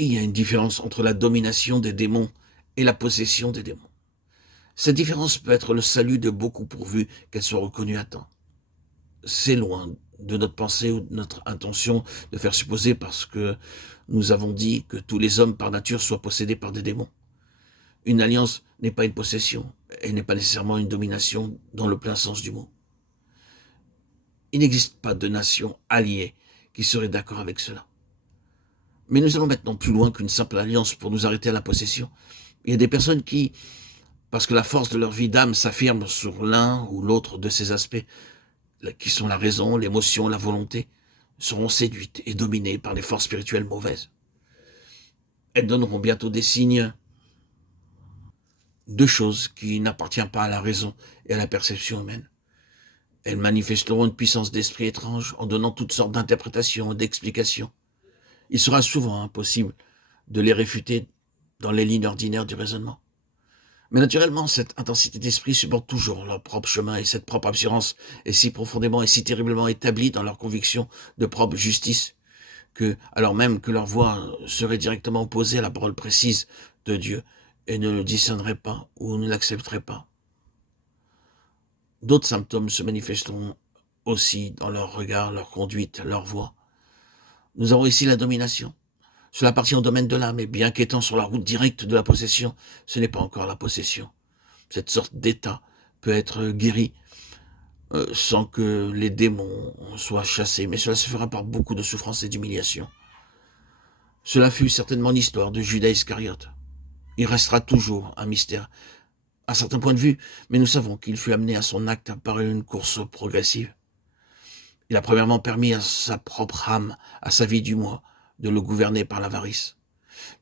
Il y a une différence entre la domination des démons et la possession des démons. Cette différence peut être le salut de beaucoup pourvu qu'elle soit reconnue à temps. C'est loin de notre pensée ou de notre intention de faire supposer parce que nous avons dit que tous les hommes par nature soient possédés par des démons. Une alliance n'est pas une possession, elle n'est pas nécessairement une domination dans le plein sens du mot. Il n'existe pas de nation alliée qui serait d'accord avec cela. Mais nous allons maintenant plus loin qu'une simple alliance pour nous arrêter à la possession. Il y a des personnes qui, parce que la force de leur vie d'âme s'affirme sur l'un ou l'autre de ces aspects, qui sont la raison, l'émotion, la volonté, seront séduites et dominées par les forces spirituelles mauvaises. Elles donneront bientôt des signes de choses qui n'appartiennent pas à la raison et à la perception humaine. Elles manifesteront une puissance d'esprit étrange en donnant toutes sortes d'interprétations et d'explications. Il sera souvent impossible de les réfuter dans les lignes ordinaires du raisonnement. Mais naturellement, cette intensité d'esprit supporte toujours leur propre chemin et cette propre assurance est si profondément et si terriblement établie dans leur conviction de propre justice que, alors même que leur voix serait directement opposée à la parole précise de Dieu et ne le discernerait pas ou ne l'accepterait pas. D'autres symptômes se manifesteront aussi dans leur regard, leur conduite, leur voix. Nous avons ici la domination. Cela appartient au domaine de l'âme, et bien qu'étant sur la route directe de la possession, ce n'est pas encore la possession. Cette sorte d'état peut être guéri sans que les démons soient chassés, mais cela se fera par beaucoup de souffrance et d'humiliation. Cela fut certainement l'histoire de Judas Iscariote. Il restera toujours un mystère à certains points de vue, mais nous savons qu'il fut amené à son acte par une course progressive. Il a premièrement permis à sa propre âme, à sa vie du moi, de le gouverner par l'avarice.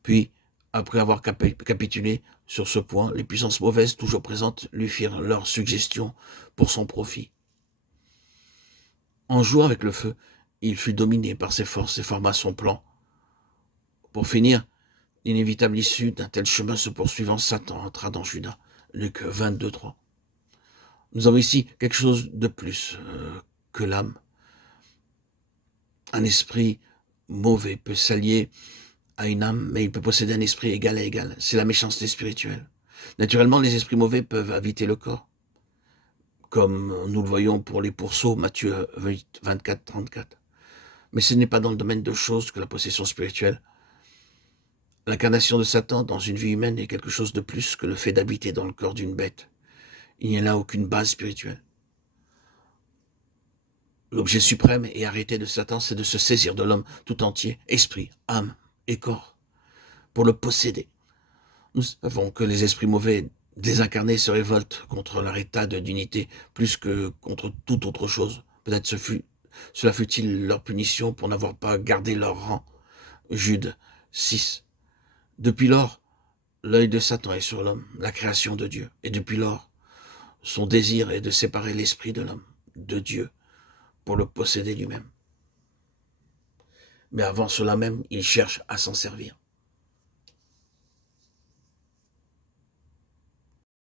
Puis, après avoir capitulé sur ce point, les puissances mauvaises toujours présentes lui firent leurs suggestions pour son profit. En jouant avec le feu, il fut dominé par ses forces et forma son plan. Pour finir, l'inévitable issue d'un tel chemin se poursuivant, Satan entra dans Judas. Luc 22, 3. Nous avons ici quelque chose de plus que l'âme. Un esprit mauvais peut s'allier à une âme, mais il peut posséder un esprit égal à égal. C'est la méchanceté spirituelle. Naturellement, les esprits mauvais peuvent habiter le corps, comme nous le voyons pour les pourceaux, Matthieu 8, 24, 34. Mais ce n'est pas dans le domaine de choses que la possession spirituelle. L'incarnation de Satan dans une vie humaine est quelque chose de plus que le fait d'habiter dans le corps d'une bête. Il n'y a là aucune base spirituelle. L'objet suprême et arrêté de Satan, c'est de se saisir de l'homme tout entier, esprit, âme et corps, pour le posséder. Nous savons que les esprits mauvais désincarnés se révoltent contre leur état d'unité plus que contre toute autre chose. Peut-être cela fut-il leur punition pour n'avoir pas gardé leur rang. Jude 6. Depuis lors, l'œil de Satan est sur l'homme, la création de Dieu. Et depuis lors, son désir est de séparer l'esprit de l'homme, de Dieu, pour le posséder lui-même. Mais avant cela même, il cherche à s'en servir.